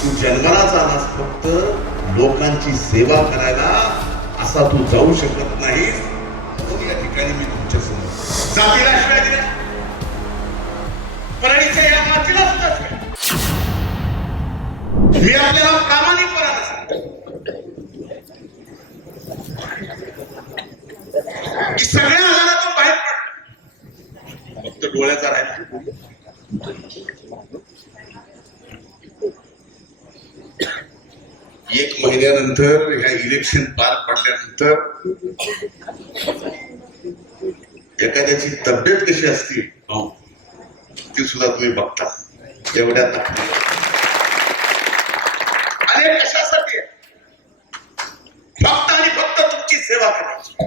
तू जन्मालाच आलास फक्त लोकांची सेवा करायला असा तू जाऊ शकत नाहीस. म्हणून या ठिकाणी मी तुमच्यासमोर जातीला शिवाय दिल्या. परळीच्या या मातीला सुद्धा शिवाय मी आपल्याला प्रामाणिकपणाने सांगतो. सगळ्या आजारातून बाहेर पड. फक्त डोळ्याचा राहिला एक महिन्यानंतर ह्या इलेक्शन पार पडल्यानंतर एखाद्याची तब्येत कशी असते हो, ती सुद्धा तुम्ही बघता. एवढ्या आणि कशासाठी फक्त आणि फक्त तुमची सेवा करायची.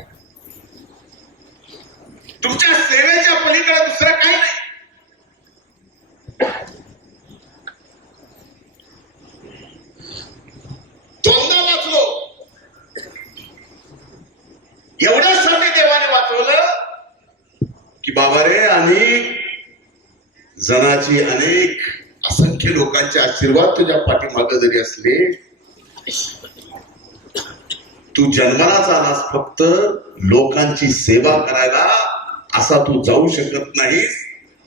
तुमच्या सेवेच्या पलीकडे दुसरं काही नाही. जनाची अनेक असंख्य लोकांचे आशीर्वाद तुझ्या पाठीमागे जरी असले तू जन्मालाच आलास फक्त लोकांची सेवा करायला असा तू जाऊ शकत नाहीस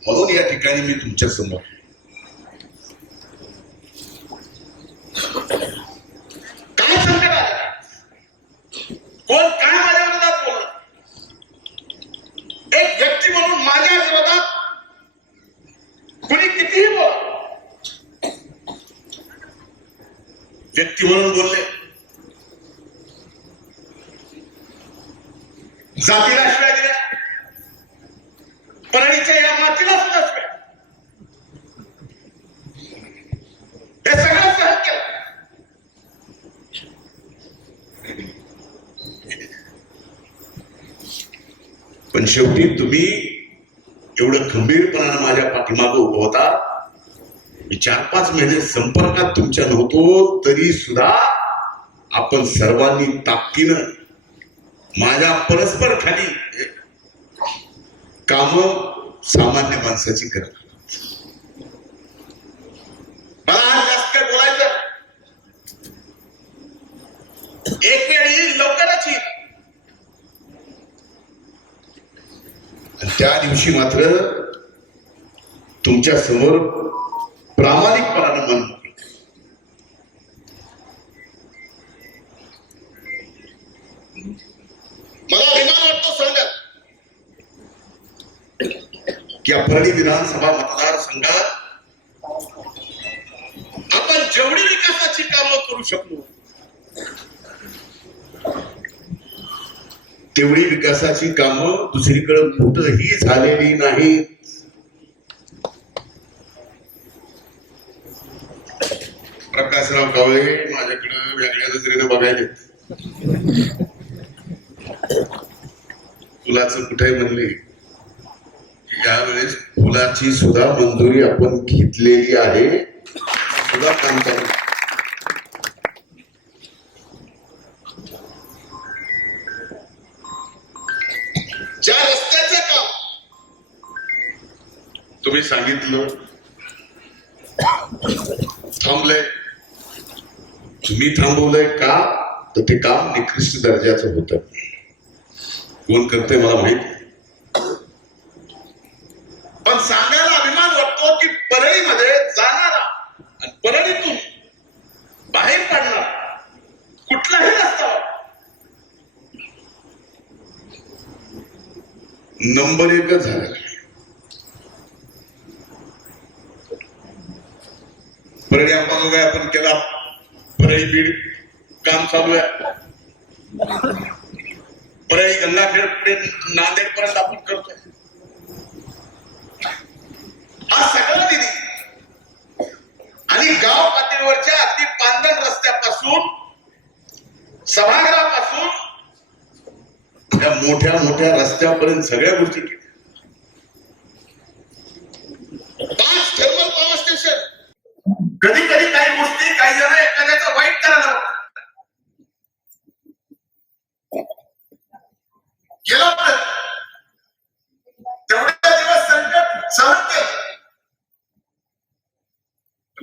म्हणून या ठिकाणी मी तुमच्यासमोर काय संकट आलं? कोण काय माझ्या विरोधात बोललं एक व्यक्ती म्हणून माझ्या विरोधात कुणी कितीही बोल व्यक्ती म्हणून बोलले. जातीला शिवाय दिल्या. परळीच्या या मातीला सुद्धा शिवाय. हे सगळं सहन केलं. पण शेवटी तुम्ही एवढं खंबीरपणानं माझ्या पाठीमागं उभं होता. मी चार पाच महिने संपर्कात तुमच्या नव्हतो तरी सुद्धा आपण सर्वांनी ताकदीनं माझ्या परस्पर खाली काम सामान्य माणसाची करत मला जास्त बोलायचं एक वेळ येईल लवकरच येईल. त्या दिवशी मात्र तुमच्यासमोर प्रामाणिकपणानं मन मला अभिमान वाटतो सांगण्यात की परळी विधानसभा मतदारसंघात आपण जेवढी विकासाची कामं करू शकलो तेवढी विकासाची कामं दुसरीकडे कुठंही झालेली नाहीत. प्रकाशराव कावळे माझ्याकडे वेगळ्या नजरेने बघायले फुलाचं कुठे म्हणले? यावेळेस फुलाची सुद्धा मंजुरी आपण घेतलेली आहे. सुद्धा काम करू. ज्या काम तुम्ही सांगितलं थांबलंय. तुम्ही थांबवलंय का? तर ते काम निकृष्ट दर्जाचं होतं. कोण करते मला माहीत पण सांगायला अभिमान वाटतो की परळीमध्ये जाणारा आणि परळीतून बाहेर पडणार कुठलाही रस्ता नंबर एकच झाला. परळी आपण आपण केला. परळी बीड काम चालू आहे. परळी गंगाखेड पुढे नांदेड पर्यंत आपण करतोय. हा सगळं निधी आणि गाव पातळीवरच्या अगदी पांढरण रस्त्यापासून सभागृहापासून त्या मोठ्या मोठ्या रस्त्यापर्यंत सगळ्या गोष्टी केल्या. पाच थर्मल पॉवर स्टेशन कधी कधी काही गोष्टी काही जण एखाद्याचं वाईट करायला लागतात. गेला तेवढ्या दिवस संकट सहन केलं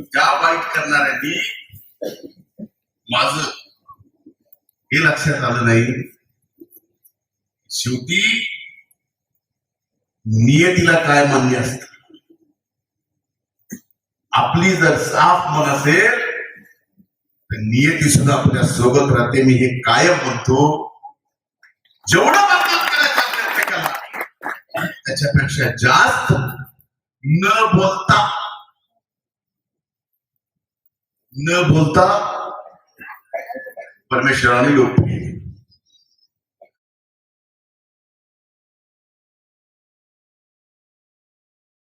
ज्या वाईट करणाऱ्यांनी माझ हे लक्षात आलं नाही. शेवटी नियतीला काय मान्य असत? आपली जर साफ मन असेल तर नियती सुद्धा आपल्यासोबत राहते. मी हे कायम म्हणतो. जेवढं बदनाम करायचा प्रत्येकाला त्याच्यापेक्षा जास्त न बोलता न बोलता परमेश्वराने लोक